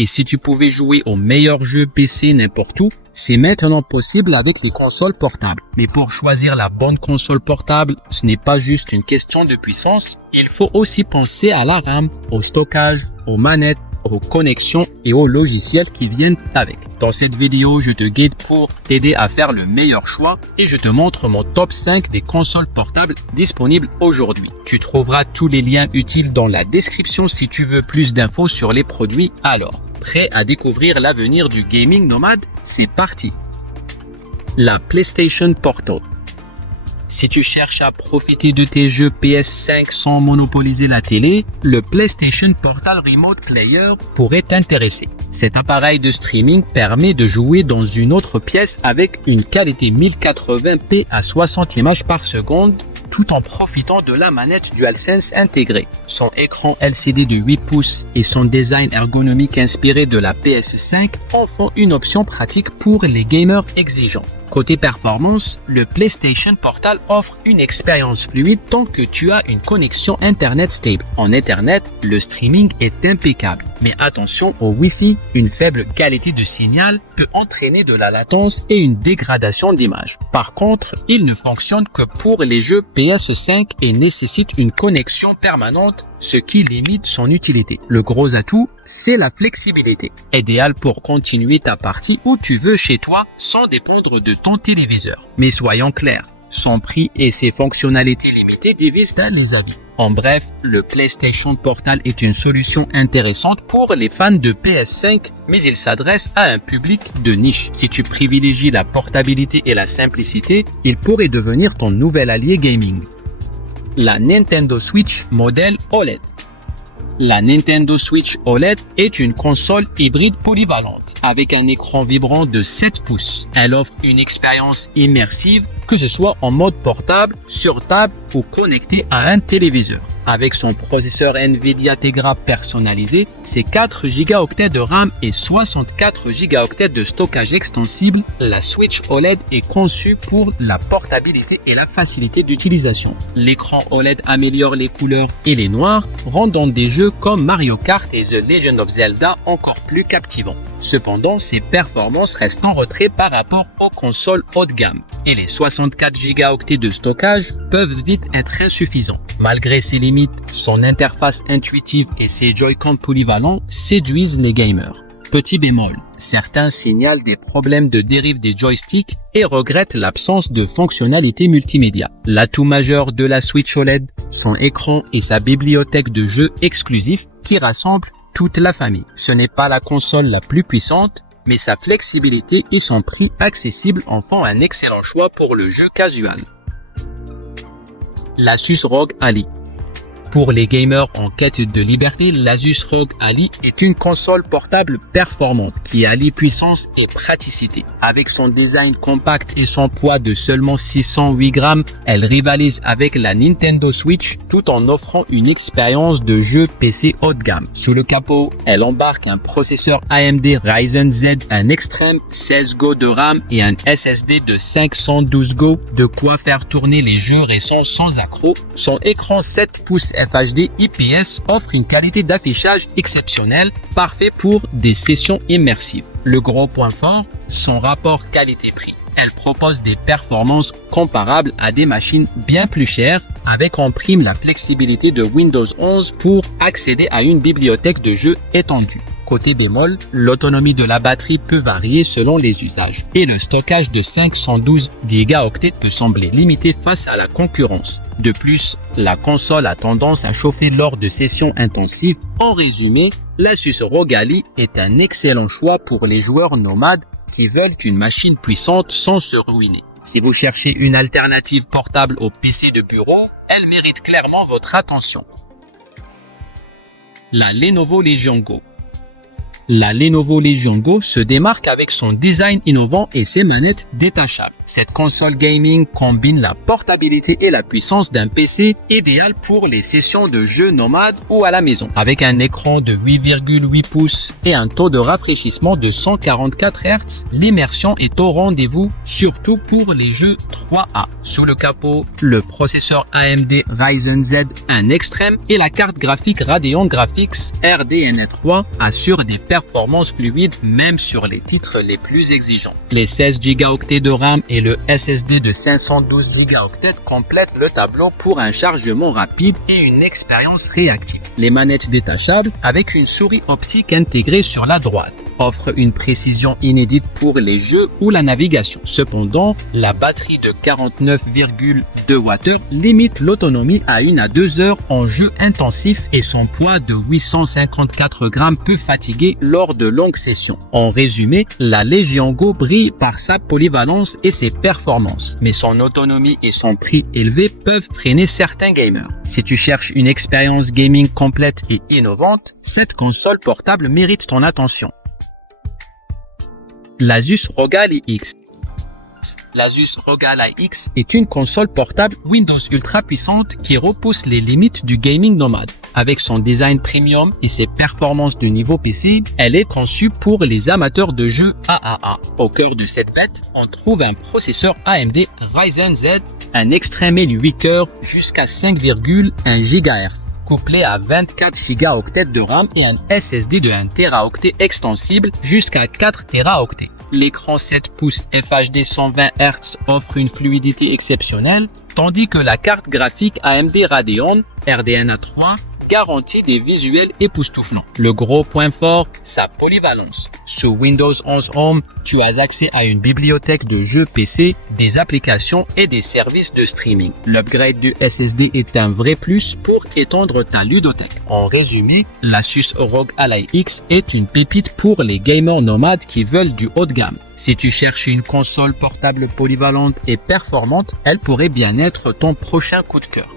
Et si tu pouvais jouer aux meilleurs jeux PC n'importe où, c'est maintenant possible avec les consoles portables. Mais pour choisir la bonne console portable, ce n'est pas juste une question de puissance, il faut aussi penser à la RAM, au stockage, aux manettes, aux connexions et aux logiciels qui viennent avec. Dans cette vidéo, je te guide pour t'aider à faire le meilleur choix et je te montre mon top 5 des consoles portables disponibles aujourd'hui. Tu trouveras tous les liens utiles dans la description si tu veux plus d'infos sur les produits. Alors, prêt à découvrir l'avenir du gaming nomade? C'est parti! La PlayStation Portal. Si tu cherches à profiter de tes jeux PS5 sans monopoliser la télé, le PlayStation Portal Remote Player pourrait t'intéresser. Cet appareil de streaming permet de jouer dans une autre pièce avec une qualité 1080p à 60 images par seconde, tout en profitant de la manette DualSense intégrée. Son écran LCD de 8 pouces et son design ergonomique inspiré de la PS5 en font une option pratique pour les gamers exigeants. Côté performance, le PlayStation Portal offre une expérience fluide tant que tu as une connexion Internet stable. En Ethernet, le streaming est impeccable. Mais attention au Wi-Fi, une faible qualité de signal peut entraîner de la latence et une dégradation d'image. Par contre, il ne fonctionne que pour les jeux PS5 et nécessite une connexion permanente, ce qui limite son utilité. Le gros atout, c'est la flexibilité, idéal pour continuer ta partie où tu veux chez toi sans dépendre de ton téléviseur. Mais soyons clairs, son prix et ses fonctionnalités limitées divisent les avis. En bref, le PlayStation Portal est une solution intéressante pour les fans de PS5, mais il s'adresse à un public de niche. Si tu privilégies la portabilité et la simplicité, il pourrait devenir ton nouvel allié gaming. La Nintendo Switch modèle OLED. La Nintendo Switch OLED est une console hybride polyvalente avec un écran vibrant de 7 pouces. Elle offre une expérience immersive que ce soit en mode portable, sur table ou connecté à un téléviseur. Avec son processeur Nvidia Tegra personnalisé, ses 4 Go de RAM et 64 Go de stockage extensible, la Switch OLED est conçue pour la portabilité et la facilité d'utilisation. L'écran OLED améliore les couleurs et les noirs, rendant des jeux comme Mario Kart et The Legend of Zelda encore plus captivants. Cependant, ses performances restent en retrait par rapport aux consoles haut de gamme et les 64 Go de stockage peuvent vite être insuffisants. Malgré ses limites, son interface intuitive et ses Joy-Con polyvalents séduisent les gamers. Petit bémol, certains signalent des problèmes de dérive des joysticks et regrettent l'absence de fonctionnalités multimédia. L'atout majeur de la Switch OLED, son écran et sa bibliothèque de jeux exclusifs qui rassemblent toute la famille. Ce n'est pas la console la plus puissante, mais sa flexibilité et son prix accessible en font un excellent choix pour le jeu casual. L'Asus ROG Ally. Pour les gamers en quête de liberté, l'Asus ROG Ally est une console portable performante qui allie puissance et praticité. Avec son design compact et son poids de seulement 608 grammes, elle rivalise avec la Nintendo Switch tout en offrant une expérience de jeu PC haut de gamme. Sous le capot, elle embarque un processeur AMD Ryzen Z, un extrême 16 Go de RAM et un SSD de 512 Go, de quoi faire tourner les jeux récents sans accroc. Son écran 7 pouces FHD IPS offre une qualité d'affichage exceptionnelle, parfait pour des sessions immersives. Le gros point fort, son rapport qualité-prix. Elle propose des performances comparables à des machines bien plus chères, avec en prime la flexibilité de Windows 11 pour accéder à une bibliothèque de jeux étendue. Côté bémol, l'autonomie de la batterie peut varier selon les usages et le stockage de 512 Go peut sembler limité face à la concurrence. De plus, la console a tendance à chauffer lors de sessions intensives. En résumé, l'Asus ROG Ally est un excellent choix pour les joueurs nomades qui veulent une machine puissante sans se ruiner. Si vous cherchez une alternative portable au PC de bureau, elle mérite clairement votre attention. La Lenovo Legion Go. La Lenovo Legion Go se démarque avec son design innovant et ses manettes détachables. Cette console gaming combine la portabilité et la puissance d'un PC, idéal pour les sessions de jeux nomades ou à la maison. Avec un écran de 8,8 pouces et un taux de rafraîchissement de 144 Hz, l'immersion est au rendez-vous, surtout pour les jeux 3A. Sous le capot, le processeur AMD Ryzen Z 1 Extreme et la carte graphique Radeon Graphics RDNA 3 assurent des performances fluides même sur les titres les plus exigeants. Les 16 Go de RAM et le SSD de 512 Go complètent le tableau pour un chargement rapide et une expérience réactive. Les manettes détachables avec une souris optique intégrée sur la droite offrent une précision inédite pour les jeux ou la navigation. Cependant, la batterie de 49,2 Wh limite l'autonomie à 1 à 2 heures en jeu intensif et son poids de 854 grammes peut fatiguer lors de longues sessions. En résumé, la Legion Go brille par sa polyvalence et ses performances, mais son autonomie et son prix élevé peuvent freiner certains gamers. Si tu cherches une expérience gaming complète et innovante, cette console portable mérite ton attention. L'Asus ROG Ally X. L'Asus ROG Ally X est une console portable Windows ultra puissante qui repousse les limites du gaming nomade. Avec son design premium et ses performances de niveau PC, elle est conçue pour les amateurs de jeux AAA. Au cœur de cette bête, on trouve un processeur AMD Ryzen Z, un Extreme 8 cœurs jusqu'à 5,1 GHz. Couplé à 24 Go de RAM et un SSD de 1 Teraoctet extensible jusqu'à 4 Teraoctets. L'écran 7 pouces FHD 120 Hz offre une fluidité exceptionnelle, tandis que la carte graphique AMD Radeon RDNA 3 garantit des visuels époustouflants. Le gros point fort, sa polyvalence. Sous Windows 11 Home, tu as accès à une bibliothèque de jeux PC, des applications et des services de streaming. L'upgrade du SSD est un vrai plus pour étendre ta ludothèque. En résumé, l'Asus ROG Ally X est une pépite pour les gamers nomades qui veulent du haut de gamme. Si tu cherches une console portable polyvalente et performante, elle pourrait bien être ton prochain coup de cœur.